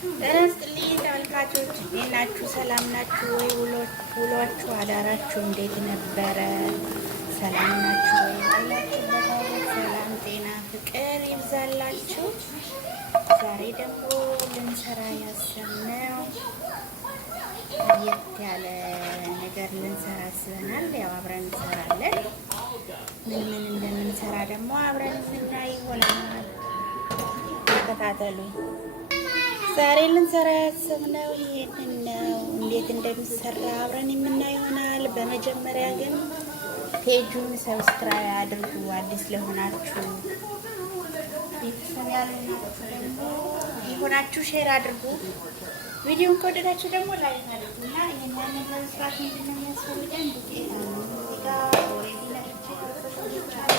ጤና ይስጥልኝ ተመልካቾች፣ እንዴት ናችሁ? ሰላም ናችሁ ወይ? ውሏችሁ አዳራችሁ እንዴት ነበረ? ሰላም ናችሁ ወይ? ያላችሁበት ሀገር ሰላም፣ ጤና፣ ፍቅር ይብዛላችሁ። ዛሬ ደግሞ ልንሰራ ያሰብነው ለየት ያለ ነገር ልንሰራ አስበናል። ያው አብረን እንሰራለን። ምን እንደምንሰራ ደግሞ አብረን የምናይ ይሆናል። ተከታተሉኝ። ዛሬ ልንሰራ ያሰብነው ይሄንን ነው። እንዴት እንደሚሰራ አብረን የምናይ ይሆናል። በመጀመሪያ ግን ፔጁን ሰብስክራይብ አድርጉ። አዲስ ለሆናችሁ ቤተሰብ ያልሆናችሁ ደግሞ የሆናችሁ ሼር አድርጉ። ቪዲዮን ከወደዳችሁ ደግሞ ላይክ አድርጉ እና ይሄንን ለመስራት ምንድን ነው የሚያስፈልገን? ዱቄት ነው። እዚህ ጋር ኦሬዲ ለብቻ ያስፈልጋል።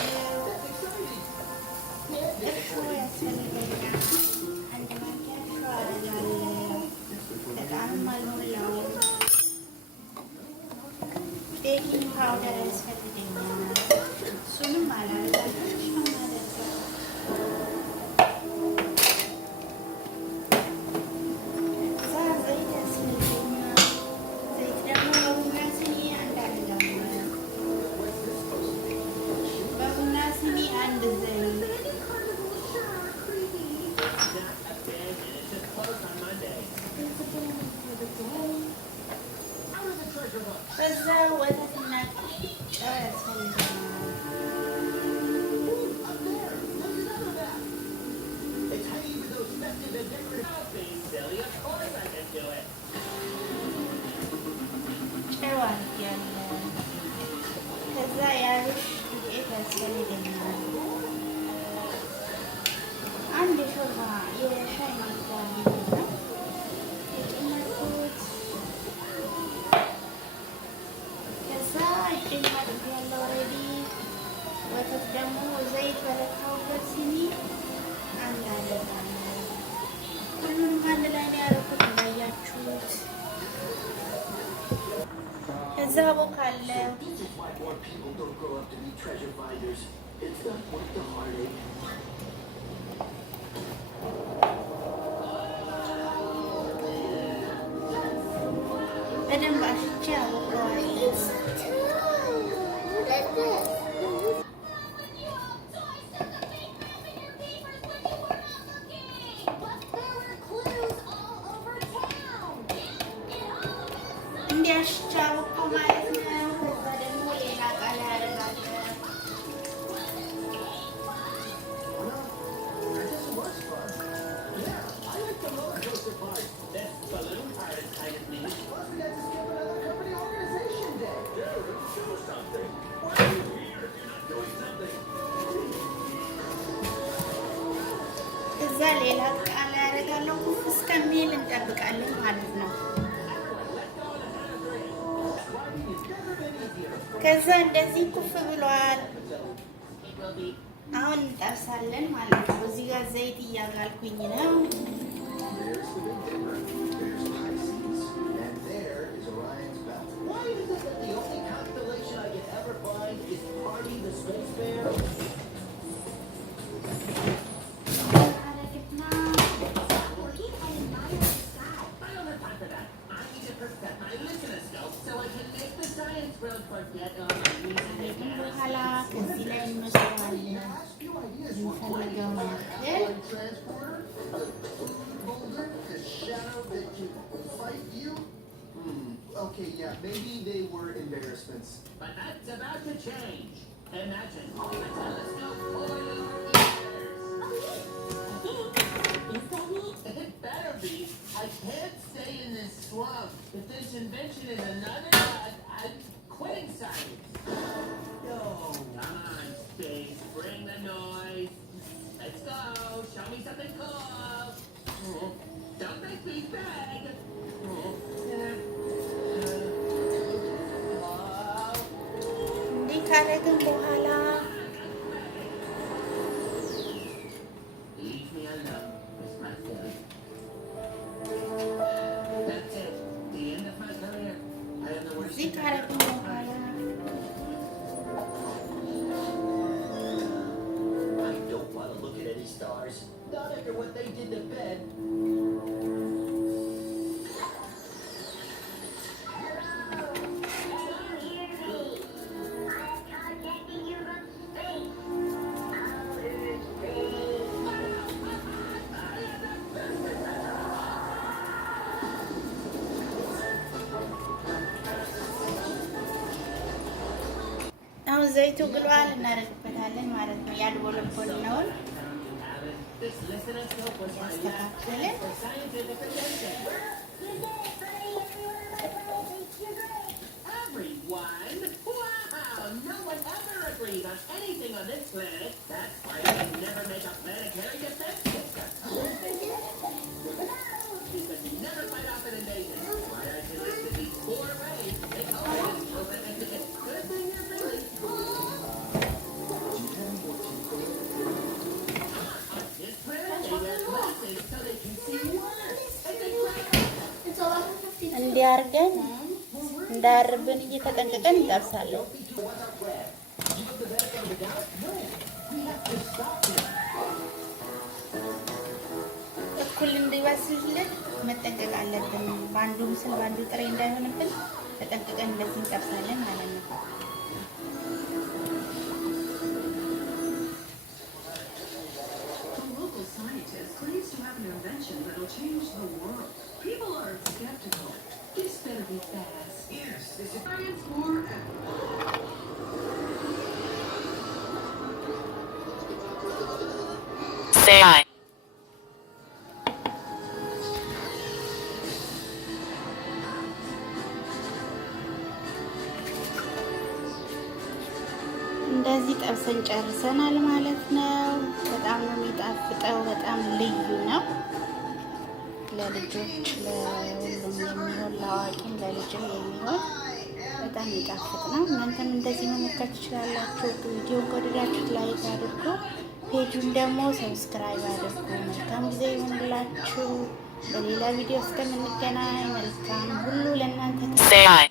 እርሾ ያስፈልገኛል። አንድ ማንኪያ እርሾ አደርጋለሁ። በጣም አልሞላው። ቤኪንግ ፓውደር ያስፈልገኛል። እሱንም አላደርጋለሁ። በዛ ወተትና ጨው ያስፈልገናል። ጨው አድርጌያለሁ። ከዛ የአብሽ ዱቄት ያስፈልገናል። አንድ የሾርባ የሻይ ማንኪያ ነው የጨመርኩት። ኦልሬዲ ወተት ደግሞ ዘይት በለካሁበት ሲኒ አንድ አደርጋለሁ። ሁሉንም አንድ ላይ ነው ያደረኩት እንዳያችሁት። እዛ ቦካለሁ። በደንብ አሽቼ አቦካዋለሁ። እንዲያሽቻ ቦኮ ማለት ነው። ከዛ ደግሞ ሌላ ቃል ያደርጋለሁ። እዛ ሌላ ቃል ያደርጋለሁ። ኩፍ እስከሚል እንጠብቃለን ማለት ነው። ከዛ እንደዚህ ኩፍ ብሏል። አሁን እንጠብሳለን ማለት ነው። እዚህ ጋር ዘይት እያጋልኩኝ ነው። በኋላ ከዚህ ላይ እንወስደዋለን የምንፈልገውን ያክል። Okay, yeah, maybe they were embarrassments. But that's about to change. Imagine a telescope for your ears. Is that me? It better be. I can't stay in this slump. If this invention is another I'm quitting science. No. Come on, Space. Bring the noise. Let's go. Show me something cool. Don't make me beg. እንዲህ ካደረግን በኋላ እዚህ ካደረግን በኋላ I don't want to look at any stars. Not after what they did to Ben. ዘይቱ ግሏል፣ እናደርግበታለን ማለት ነው። ያልቦለቦልነውን ያስተካክልን። No one ever agrees on anything on this planet. That's why we can never make a planetary defense system. You can never fight off an invasion. Why aren't you listening to these 4 ways? They always children and it's good thing you're really. On this planet, they wear glasses so they can see worse. And they እንዲያርገን እንዳርብን እየተጠንቀቀን እንጠብሳለን። እኩል እንዲበስልልን መጠንቀቅ አለብን። በአንዱ ምስል በአንዱ ጥሬ እንዳይሆንብን ተጠንቅቀን እንደዚህ እንጠብሳለን ማለት ነው። Local scientist claims to have an invention that'll change the world. People are skeptical. This better be fast. Yes, this is science for say I. እንደዚህ ጠብሰን ጨርሰናል ማለት ነው። በጣም ነው የሚጣፍጠው። በጣም ልዩ ነው። ለልጆች ለሁሉም የሚሆን ለአዋቂም ለልጅም የሚሆን በጣም የሚጣፍጥ ነው። እናንተም እንደዚህ መሞከር ትችላላችሁ። ቪዲዮን ከወደዳችሁት ላይክ አድርጉ፣ ፔጁን ደግሞ ሰብስክራይብ አድርጉ። መልካም ጊዜ ይሁንላችሁ። በሌላ ቪዲዮ እስከምንገናኝ መልካም ሁሉ ለእናንተ